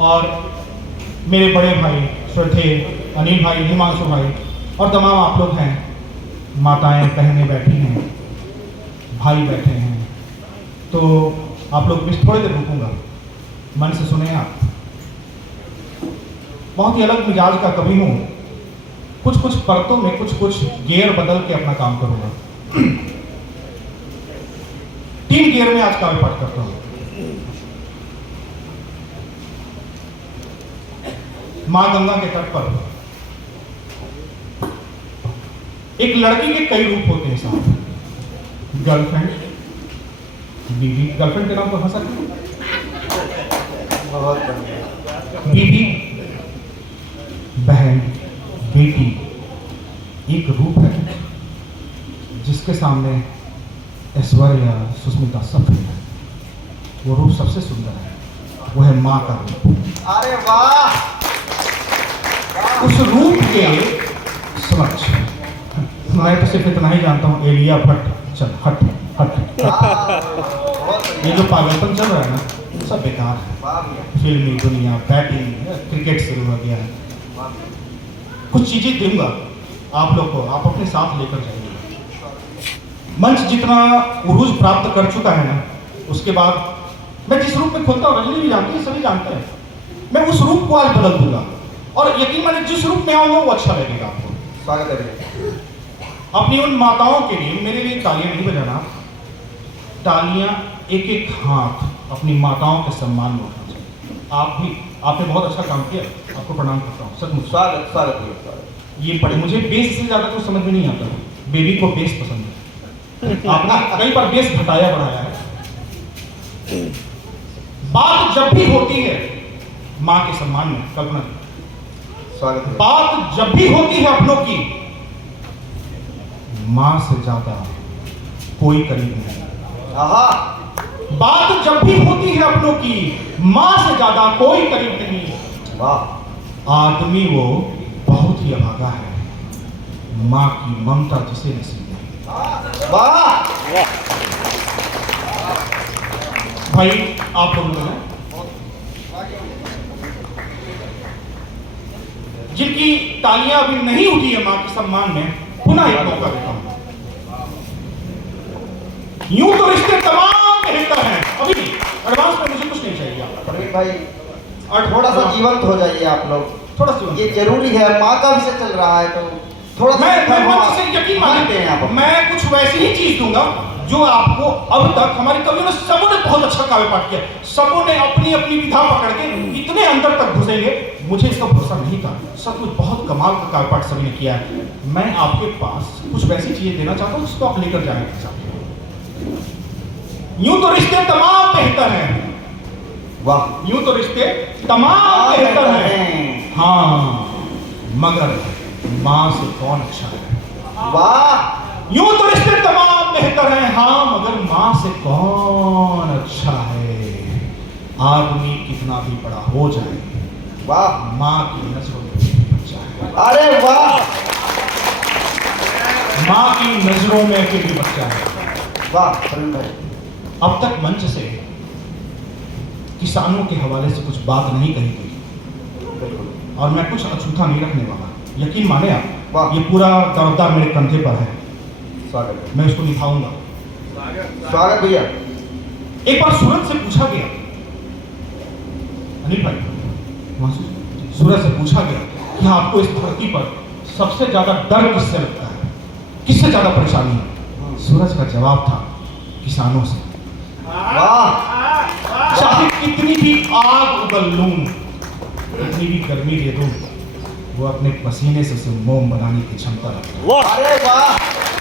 और मेरे बड़े भाई श्रद्धेय अनिल भाई, हिमांशु भाई और तमाम आप लोग हैं, माताएं बहनें बैठी हैं, भाई बैठे हैं, तो आप लोग भी थोड़ी देर रुकूंगा, मन से सुने आप। बहुत ही अलग मिजाज का कवि हूँ, कुछ कुछ परतों में कुछ गियर बदल के अपना काम करूंगा। 3 गियर में आज काव्य पाठ करता हूँ। मां गंगा के तट पर एक लड़की के कई रूप होते हैं साहब। गर्लफ्रेंड, बीवी, गर्लफ्रेंड के नाम पर हंसा क्यों? बीवी, बहन, बेटी एक रूप है जिसके सामने ऐश्वर्या, सुष्मिता सब है। वो रूप सबसे सुंदर है, वो है मां का रूप। अरे वाह! उस रूप के समक्ष मैं तो सिर्फ इतना ही जानता हूँ, एलिया भट्ट, चल हट हट। ये जो पागलपन चल रहा है ना, सब बेकार है। फिल्मी दुनिया, बैटिंग, क्रिकेट शुरू हो गया है। कुछ चीजें दूंगा आप लोग को, आप अपने साथ लेकर जाइए। मंच जितना उरूज प्राप्त कर चुका है ना, उसके बाद मैं जिस रूप में खुलता हूँ, रजनी भी जानती है, सभी जानते हैं, मैं उस रूप को आज बदल दूंगा और यकीन मानिए जिस रूप में आऊंगा वो अच्छा लगेगा आपको। स्वागत है। अपनी उन माताओं के लिए मेरे लिए तालियां नहीं बजाना, तालियां एक एक हाथ अपनी माताओं के सम्मान में उठाना चाहिए। आप भी, आपने बहुत अच्छा काम किया, आपको प्रणाम करता हूँ सचमुच। स्वागत स्वागत। ये पढ़े, मुझे बेस से ज्यादा कुछ समझ में नहीं आता, बेबी को बेस पसंद है। आपने कई बार बेस घटाया बढ़ाया है। बात जब भी होती है माँ के सम्मान में, कल्पना, स्वागत है। बात जब भी होती है अपनों की, मां से ज्यादा कोई करीब नहीं। आहा! बात जब भी होती है अपनों की, मां से ज्यादा कोई करीब नहीं। वाह! आदमी वो बहुत ही अभागा है, मां की ममता जिसे नसीब नहीं। वाह! भाई आप लोग हैं जिनकी तालियां अभी नहीं उठी है मां के सम्मान में, पुनः एक मौका देता हूं। यूं तो रिश्ते तमाम बेहतर हैं, अभी एडवांस में मुझे कुछ नहीं चाहिए आपका। प्रवीण भाई, और थोड़ा सा जीवंत हो जाइए आप लोग, थोड़ा सा ये जरूरी है। माँ का विषय चल रहा है तो थोड़ा सा मैं मंच से यकीन मानते हैं आप, मैं कुछ वैसी ही चीज दूंगा जो आपको अब तक हमारे कवियों ने सबों ने बहुत अच्छा काव्य पाठ किया, सबों ने अपनी अपनी विधा पकड़ के इतने अंदर तक घुसेंगे, मुझे इसका भरोसा नहीं था। सब कुछ बहुत कमाल का काव्य पाठ सभी ने किया है। मैं आपके पास कुछ वैसी चीजें देना चाहता हूँ जिसको आप लेकर जाना चाहते हैं। यूं तो रिश्ते तमाम बेहतर हैं। वाह! यूं तो रिश्ते तमाम बेहतर हैं, हाँ, मगर मां से कौन अच्छा है। वाह! यूं तो रिश्ते तमाम बेहतर हैं, हाँ, मगर मां से कौन अच्छा है। आदमी कितना भी बड़ा हो जाए, वाह! मां की नजरों में भी बच्चा है। अरे वाह! मां की नजरों में फिर भी बच्चा है। वाह प्रवीण भाई! अब तक मंच से किसानों के हवाले से कुछ बात नहीं कही गई, बिल्कुल, और मैं कुछ अछूता नहीं रखने वाला, यकीन माने आप। वाह! ये पूरा दर्दा मेरे कंधे पर है, स्वागत है। मैं इसको निभाऊंगा। स्वागत भैया। एक बार सूरज से पूछा गया, अनिल भाई, वहां से सूरज से पूछा गया कि आपको इस धरती पर सबसे ज्यादा डर किससे लगता है, किससे ज्यादा परेशानी है? सूरज का जवाब था, किसानों से। वाह! चाहे कितनी भी आग उगल लूं, कितनी भी गर्मी दे दूं, वो अपने पसीने से उसे मोम बनाने की क्षमता रखता है। अरे वाह!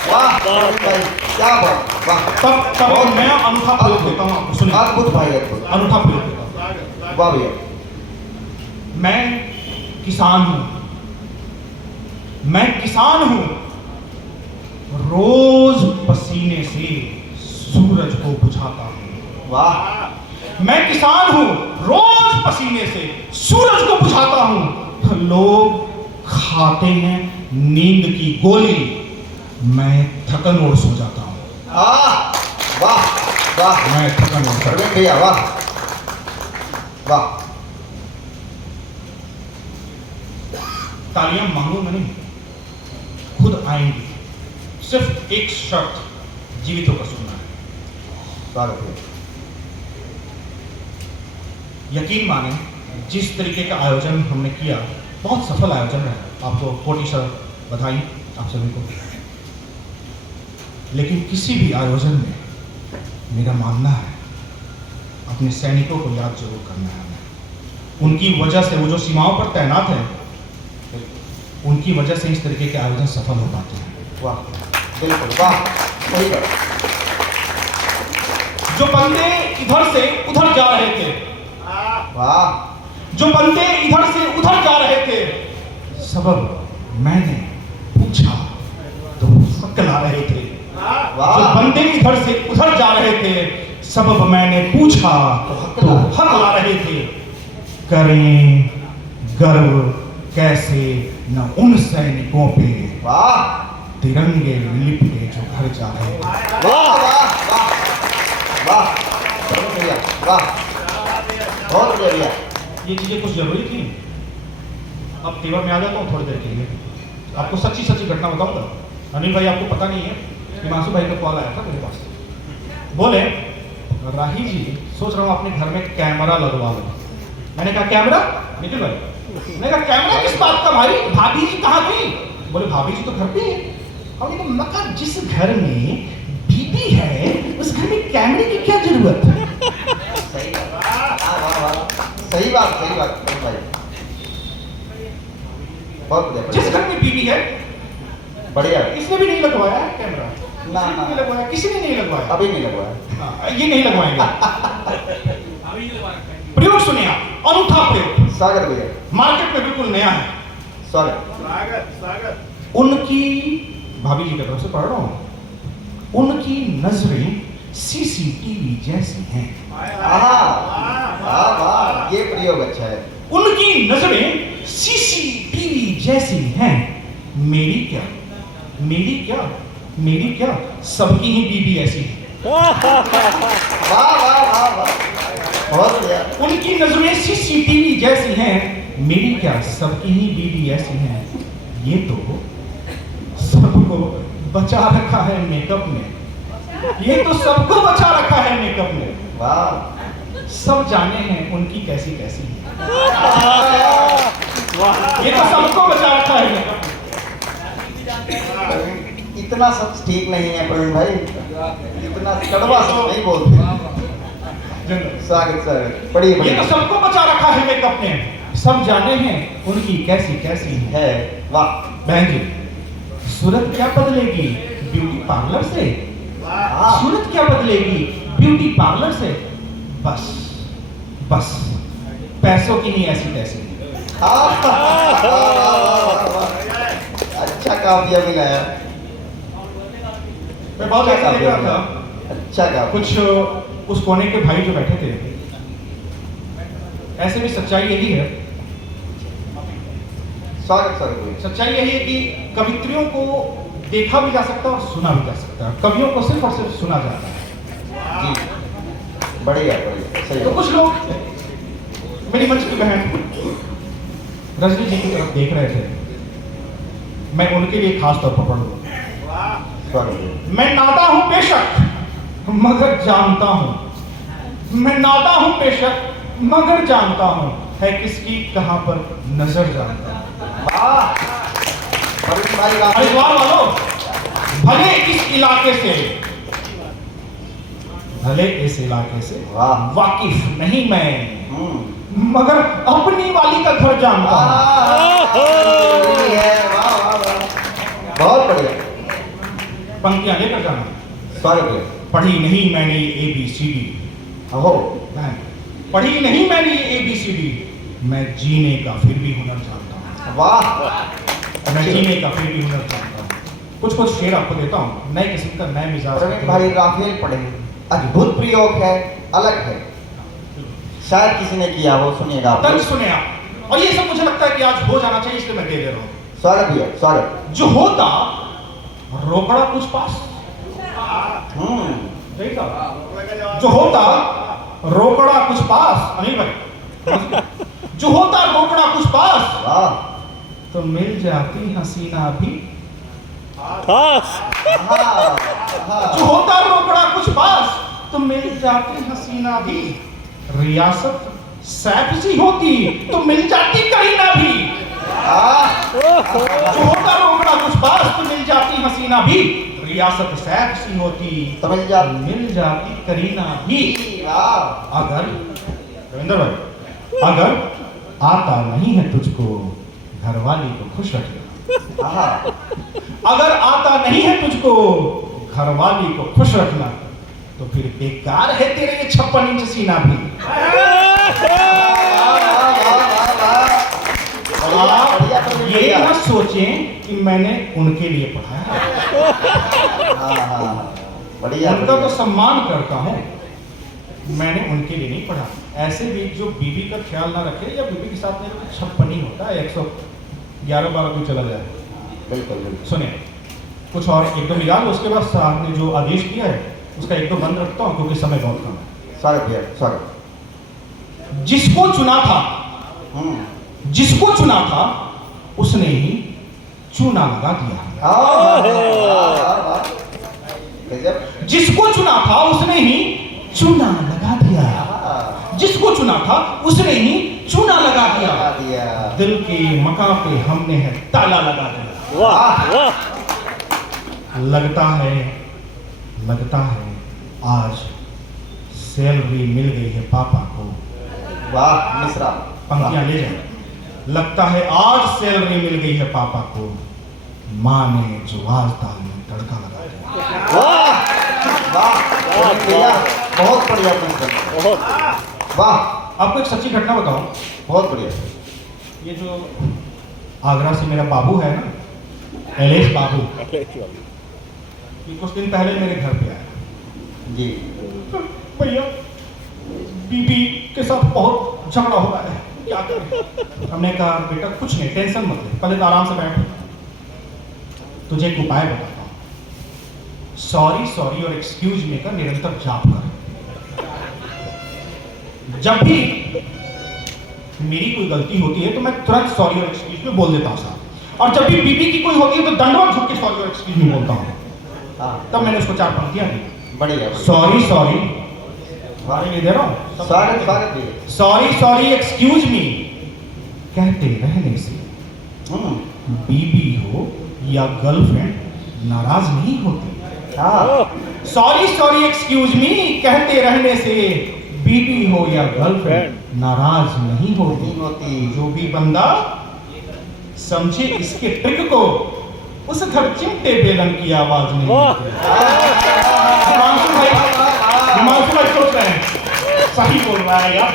वाह प्रवीण भाई, क्या बात! वाह! तब मैं अनूठा प्रयोग देता हूँ, आपको सुनिए। अद्भुत भाई, अद्भुत। अनूठा प्रयोग देता हूँ। वाह भैया! मैं किसान हूं, मैं किसान हूं, रोज पसीने से सूरज को बुझाता हूं। वाह! मैं किसान हूं, रोज पसीने से सूरज को बुझाता हूं। लोग खाते हैं नींद की गोली, मैं थकन ओढ़ सो जाता हूं। वाह! वाह! मैं थकन ओढ़ प्रवीण भैया, वाह! वाह! तालियां मांगूंगा नहीं, खुद आएंगी। सिर्फ एक शर्त, जीवित होकर सुनना है। स्वागत है। यकीन माने जिस तरीके का आयोजन हमने किया, बहुत सफल आयोजन रहा। आपको कोटि सर बधाई आप सभी को। लेकिन किसी भी आयोजन में मेरा मानना है अपने सैनिकों को याद जरूर करना है हमें। उनकी वजह से, वो जो सीमाओं पर तैनात हैं, उनकी वजह से इस तरीके के आयोजन सफल हो पाते हैं। वाह, बिल्कुल वाह, सही बात। जो बंदे इधर से उधर जा रहे थे, वाह, जो बंदे इधर से उधर जा रहे थे, सबब मैंने पूछा तो हक ला रहे थे। जो बंदे इधर से उधर जा रहे थे, सबब मैंने पूछा तो हक ला रहे थे। करें गर्व कैसे न उन सैनिकों पे, वाह, तिरंगे लिपटे जो घर जा रहे थे। वाह, वाह, वाह, वाह, बहुत बढ़िया, वाह, बहुत बढ़िया। ये चीजें कुछ जरूरी थी। अब तेवर में आ जाता हूँ थोड़ी देर के लिए। आपको सच्ची सच्ची घटना बताऊंगा। अनिल भाई, आपको पता नहीं है कि मासू भाई का कॉल आया था मेरे पास। बोले, राही जी सोच रहा हूँ अपने घर में कैमरा लगवा लो। मैंने कहा कैमरा? निखिल भाई, मैंने कहा कैमरा किस बात का भाई? भाभी जी कहाँ गई? बोले भाभी जी तो घर पे है। हमने कहा मका जिस घर में बीबी है उस घर में कैमरे की क्या जरूरत है? सही बात, वाह, वाह, वाह, सही बात, सही बात भाई, बहुत बढ़िया। जिस घर में बीबी है, बढ़िया, इसने भी नहीं लगवाया है कैमरा। ना, किसी ने नहीं लगवाया, किसी ने नहीं लगवाया। अभी नहीं लगवाया। हाँ, ये नहीं लगवाएंगे। प्रयोग सुनिए आप, अनूठा प्रयोग, स्वागत भैया, मार्केट में बिल्कुल नया है। स्वागत। उनकी भाभी जी की तरफ से पढ़ रहा हूँ। उनकी नजरें सीसीटीवी जैसी हैं। वाह, वाह, ये प्रयोग अच्छा है। उनकी नजरें सीसीटीवी जैसी हैं। मेरी क्या, मेरी क्या, मेरी क्या, सबकी ही बीबी ऐसी है। वाह, वाह, वाह, वाह, बहुत बढ़िया। उनकी नजरें सीसीटीवी जैसी हैं। मेरी क्या, सबकी ही बीबी ऐसी हैं। ये तो सबको बचा रखा है मेकअप में। ये तो सबको बचा रखा है मेकअप में। वाह, सब जाने हैं उनकी कैसी कैसी है। ये तो सबको बचा रखा है मेकअप में। इतना सच ठीक नहीं है प्रवीण भाई, इतना कड़वा सच नहीं बोलते। स्वागत, पढ़िए ये तो सबको बचा रखा है मेकअप में। सब जाने हैं उनकी कैसी कैसी है। वाह, बहन जी, सूरत क्या बदलेगी ब्यूटी पार्लर से? सूरत क्या बदलेगी ब्यूटी पार्लर से? बस बस पैसों की नहीं ऐसी तैसी। अच्छा काफिया मिलाया। मैं बहुत ऐसा देख रहा था, अच्छा काफिया। कुछ उस कोने के भाई जो बैठे थे, ऐसे भी सच्चाई यही है। स्वागत। सच्चाई यही है कि कवित्रियों को देखा भी जा सकता है और सुना भी जा सकता है। कवियों को सिर्फ और सिर्फ सुना जाता है। जी, बढ़िया, सही। तो कुछ लोग मेरी मंच की बहन रजनी जी की तरफ देख रहे थे। मैं उनके लिए खास तौर पर पढ़ूंगा। मैं नादा हूं बेशक मगर जानता हूं। मैं नादा हूं बेशक मगर जानता हूं, है किसकी कहां पर नजर जानता हूं। हरिद्वार वालों, भले इस इलाके से, भले इस इलाके से वाकिफ नहीं मैं, मगर अपनी वाली का घर जानता हूं। बहुत बढ़िया, पंक्तियां लेकर जाना। स्वागत। पढ़ी नहीं मैंने ये ABCD। अहो, पढ़ी नहीं मैंने ये ABCD। मैं जीने का फिर भी हुनर जानता हूं। वाह, मैं जीने का फिर भी हुनर जानता हूं। कुछ शेर आपको देता हूं, नए किस्म का, नए मिजाज। प्रवीण भाई राफेल पढ़े, अद्भुत प्रयोग है, अलग है, शायद किसी ने किया हो, सुनिएगा आप। तंज सुने आप। और ये सब मुझे लगता है कि आज हो जाना चाहिए, इसलिए मैं दे रहा हूं। स्वागत भैया, स्वागत। जो होता रोकड़ा कुछ पास। जो होता रोकड़ा कुछ पास, अनिल भाई, जो होता रोकड़ा कुछ पास, वाह, तो तो मिल जाती हसीना भी। खास जो होता रोकड़ा कुछ पास तो मिल जाती हसीना भी। रियासत सैफ सी होती तो मिल जाती करीना भी। जो होता रोकड़ा कुछ पास तो मिल जाती हसीना भी। रियासत सैफ सी होती तो मिल जाती करीना भी। अगर रविंद्र भाई, अगर आता नहीं है तुझको घरवाली को खुश रखना। अगर आता नहीं है तुझको घरवाली को खुश रखना तो फिर बेकार है तेरे ये 56 इंच सीना भी। आप ये मत सोचें कि मैंने उनके लिए पढ़ा है। बढ़िया उनका तो सम्मान करता हूँ, मैंने उनके लिए नहीं पढ़ा। ऐसे भी जो बीवी का ख्याल ना रखे या बीवी के साथ में 56 ही होता है, 111-12 भी चला जाए। बिल्कुल बिल्कुल। सुनिए कुछ और एक दो निकाल, उसके बाद साहब ने जो आदेश दिया है उसका एक दो बंद रखता हूँ क्योंकि समय बहुत कम है। स्वागत भैया स्वागत। जिसको चुना था, जिसको चुना था उसने ही चूना लगा दिया। जिसको चुना था उसने ही चूना लगा दिया। जिसको चुना था उसने ही चूना लगा दिया। दिल के मकाम पे हमने है ताला लगा दिया। वाह वाह लगता है आज सैलरी मिल गई है पापा को। वाह मिश्रा, पंक्तियां ले जाए। लगता है आज सैलरी मिल गई है पापा को, माँ ने जो आज दाल में तड़का लगा दिया। वाह भैया, बहुत बढ़िया मिश्रा, बहुत वाह। आपको एक सच्ची घटना बताऊं। बहुत बढ़िया। ये जो आगरा से मेरा बाबू है ना, एलेश बाबू, ये कुछ दिन पहले मेरे घर पे आया। जी भैया बीबी के साथ बहुत झगड़ा हो रहा है, क्या करें? हमने कहा बेटा कुछ नहीं, टेंशन मत ले, पहले तो आराम से बैठ, तुझे एक उपाय बताता हूं। सॉरी और एक्सक्यूज मी का निरंतर जाप कर। जब भी मेरी कोई गलती होती है तो मैं तुरंत सॉरी और एक्सक्यूज मी बोल देता हूं साहब, और जब भी बीबी की कोई होती है तो दंडवत झुक के सॉरी और एक्सक्यूज मी बोलता हूं। तब मैंने उसको 4 पंक्तियां दी। बढ़िया। सॉरी ले दे रहा हूं। स्वागत भैया। सॉरी एक्सक्यूज मी कहते रहने से बीबी हो या गर्लफ्रेंड नाराज नहीं होती। सॉरी एक्सक्यूज मी कहते रहने से बीबी हो या गर्लफ्रेंड नाराज नहीं होती। जो भी बंदा समझे इसके ट्रिक को, उस घर चिमटे बेलन की आवाज नहीं होती। हिमांशु भाई सोच रहे हैं सही बोल रहा है यार,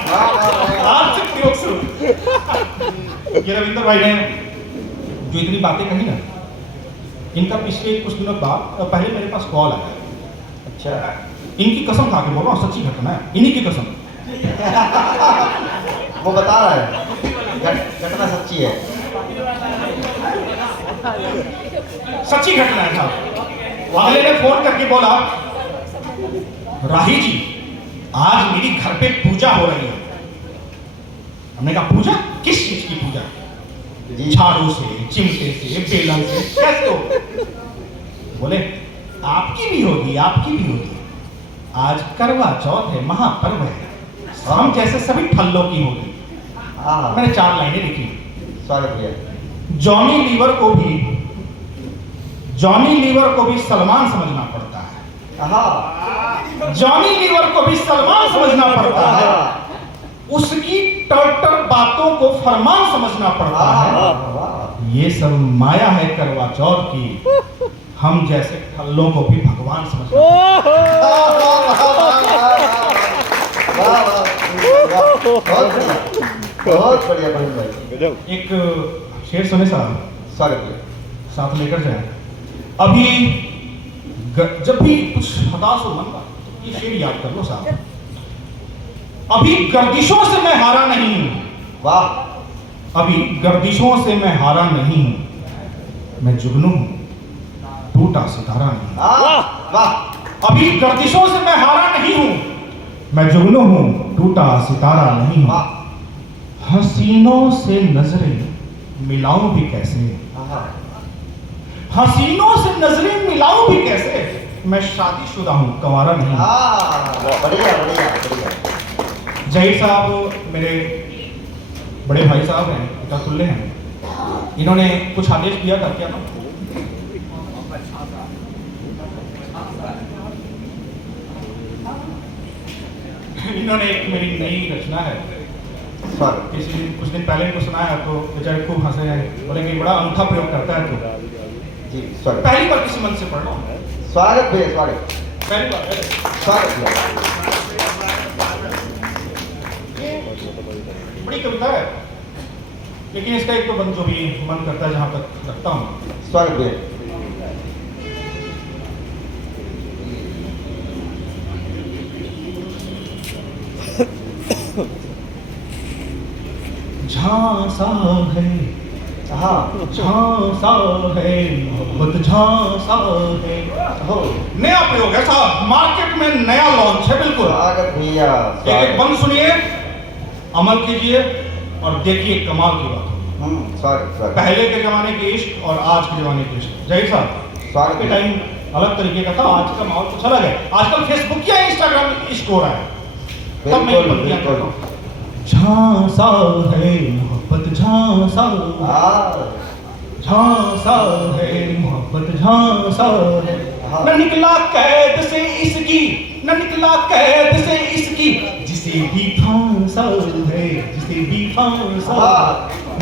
आज से प्रयोग शुरू। ये रविंद्र भाई ने जो इतनी बातें कही ना, इनका पिछले कुछ दिनों बाद पहले मेरे पास कॉल आया। अच्छा, इनकी कसम खा के बोल रहा हूँ, सच्ची घटना है, इन्हीं की कसम। वो बता रहा है घटना सच्ची है। सच्ची घटना है साहब। अगले ने फोन करके बोला राही जी आज मेरी घर पे पूजा हो रही है। हमने कहा पूजा? किस चीज की पूजा? झाड़ू से, चिमटे से, बेलन से, कैसे हो? बोले आपकी भी होगी, आपकी भी होगी। आज करवा चौथ है, महापर्व है, हम जैसे सभी ठल्लों की होगी। मैंने 4 लाइनें लिखी। स्वागत भैया। जॉनी लीवर को भी सलमान समझना पड़ता है। जॉनी लीवर को भी सलमान समझना पड़ता है। उसकी टर्टर बातों को फरमान समझना पड़ता है। ये सब माया है करवा चौथ की, हम जैसे ठल्लों को भी भगवान समझना बहुत बढ़िया। एक शेर सुने साहब, स्वागत साथ लेकर जाए। अभी जब भी कुछ हताश हो मन का, ये शेर याद कर लो साहब। अभी गर्दिशों से मैं हारा नहीं हूं। वाह। अभी गर्दिशों से मैं हारा नहीं हूं, मैं जुगनू हूं, टूटा सितारा नहीं। वाह। अभी गर्दिशों से मैं हारा नहीं हूं, मैं जुगनू हूं, टूटा सितारा नहीं हूं। हसीनों से नजरें मिलाऊं भी कैसे, हाँ हसीनों से नजरें मिलाऊं भी कैसे, मैं शादीशुदा हूं, कंवारा नहीं। हाँ, बढ़िया बढ़िया बढ़िया। जहीर साहब मेरे बड़े भाई साहब हैं, पिता तुल्य हैं। इन्होंने कुछ आदेश दिया था क्या ना, इन्होंने एक मेरी नई रचना है, स्वागत किसी दिन कुछ दिन पहले इनको सुनाया तो बेचारे खूब हंसे हैं, बोले कि बड़ा अनूठा प्रयोग करता है तो। जी, स्वागत पहली बार किसी मन से पढ़ रहा हूँ, स्वागत भैया, स्वागत पहली बार है। स्वागत भैया। बड़ी कविता है, लेकिन इसका एक तो बंद जो भी मन करता है जहां तक रखता हूँ। स्वागत भैया। झांसा है, हाँ झांसा है, मोहब्बत झांसा है। हो, नया प्रयोग है साहब, मार्केट में नया लॉन्च है बिल्कुल। स्वागत भैया, एक एक स्वागत। बंद सुनिए, अमल कीजिए और देखिए कमाल की बात हो। स्वागत स्वागत। पहले के जमाने के इश्क और आज के जमाने के इश्क, जय साहब स्वागत के टाइम अलग तरीके का था, आज का माहौल कुछ अलग है। आजकल फेसबुक या इंस्टाग्राम में इश्क हो रहा है। तब मैं ये बिल्कुल पंक्तियां कहता बिल्कुल। हूं। झांसा है मोहब्बत झांसा, हाँ झांसा है मोहब्बत झांसा है। हाँ। न निकला कैद से इसकी, न निकला कैद से इसकी, जिसे भी फांसा है, जिसे भी फांसा। हाँ।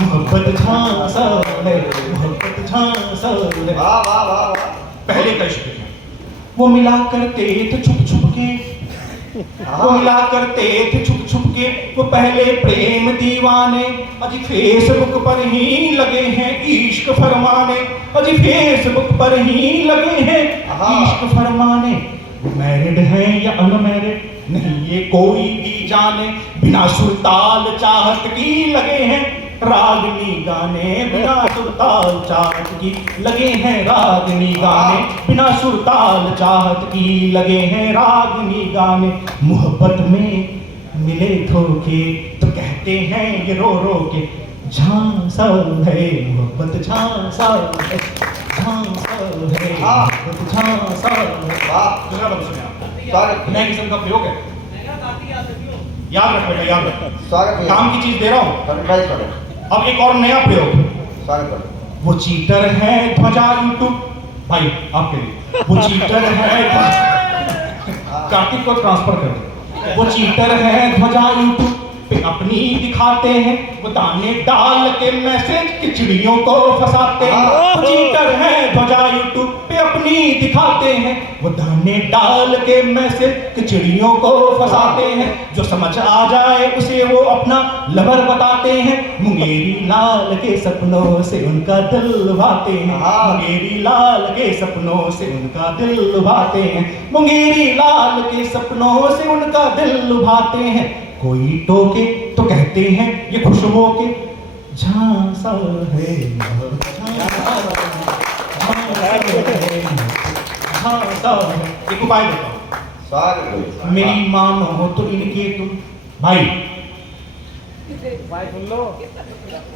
मोहब्बत झांसा है, मोहब्बत झांसा है। वाह वाह वाह वाह। पहले का इश्क है, वो मिला करते थे छुप छुप के, वो मिला करते थे छुप छुप के, वो पहले प्रेम दीवाने, अजी फेसबुक पर ही लगे हैं इश्क फरमाने, अजी फेसबुक पर ही लगे हैं इश्क फरमाने। वो मैरिड है या अनमैरिड नहीं ये कोई भी जाने, बिना सुरताल चाहत की लगे हैं रागनी गाने, बिना सुरताल चाहत की लगे हैं रागनी गाने, बिना सुरताल चाहत की लगे हैं रागनी गाने। मोहब्बत में मिले धोखे तो कहते हैं ये रो रो के, झांसा है मोहब्बत झांसा है, झांसा है मोहब्बत झांसा है। वाह, दूसरा लफ्ज़ सुनिए आप, स्वागत नए किस्म का प्रयोग है, याद रख बेटा, याद रख, स्वागत भैया। काम की चीज दे रहा हूँ। स्वागत भाई, स्वागत अब एक और नया प्रयोग, स्वागत भाई। वो चीटर है ध्वजा यूट्यूब, भाई आपके लिए, वो चीटर है कार्तिक को ट्रांसफर कर दो। वो चीटर है ध्वजा यूट्यूब पे अपनी दिखाते हैं, वो दाने डाल के मैसेज चिड़ियों को फंसाते हैं। वो चीटर है ध्वजा यूट्यूब पे अपनी दिखाते हैं, वो दाने डाल के मैसेज चिड़ियों को फंसाते हैं। जो समझ आ जाए उसे वो अपना लवर बताते हैं, मुंगेरी लाल के सपनों से उनका दिल लुभाते हैं, मुंगेरी लाल के सपनों से उनका दिल लुभाते हैं, मुंगेरी लाल के सपनों से उनका दिल लुभाते हैं। कोई टोके तो कहते हैं ये खुश हो के, झांसा है झांसा है। एक उपाय देता हूँ, स्वागत भाई। मेरी मानो तो इनके तुम, भाई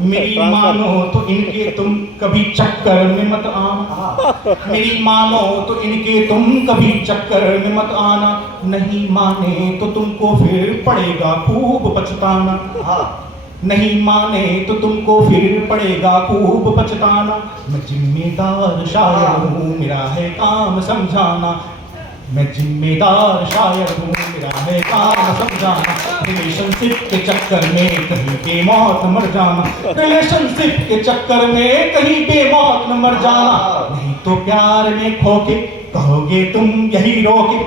मेरी मानो तो इनके तुम कभी चक्कर में मत आना, मेरी मानो तो इनके तुम कभी चक्कर में मत आना, नहीं माने तो तुमको फिर पड़ेगा खूब पछताना, नहीं माने तो तुमको फिर पड़ेगा खूब पछताना। मैं जिम्मेदार शायर हूँ मेरा है काम समझाना, मैं जिम्मेदार शायर हूँ मेरा है काम समझाना। रिलेशनशिप के चक्कर में कहीं बेमौत मर जाना, रिलेशनशिप के चक्कर में कहीं बेमौत न मर जाना, नहीं तो प्यार में खोके कहोगे तुम यही रोके।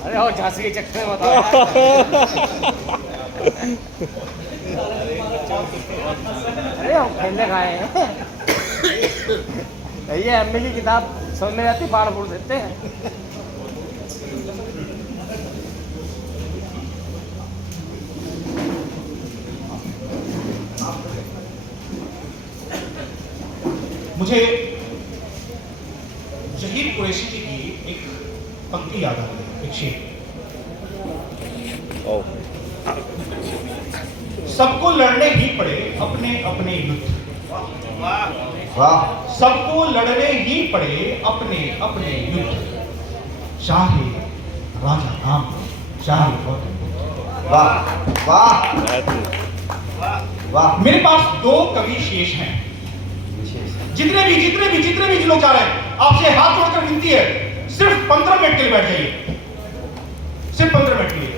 अरे और झांसी के चक्कर में बताओ। अरे हम खेलने खाए हैं। ये एमए की किताब समझ में आती, फाड़ फूड़ देते हैं। मुझे जहीर कुरैशी जी की एक पंक्ति याद आ गई, एक शेर। Oh. सबको लड़ने ही पड़े अपने अपने युद्ध, वाह सबको लड़ने ही पड़े अपने अपने युद्ध, चाहे राजा राम चाहे गौतम बुद्ध। वाह वाह वाह मेरे पास दो कवि शेष हैं। विशेष जितने भी लोग जा रहे हैं, आपसे हाथ जोड़कर विनती है, सिर्फ 15 मिनट के लिए बैठ जाइए, सिर्फ 15 मिनट के लिए।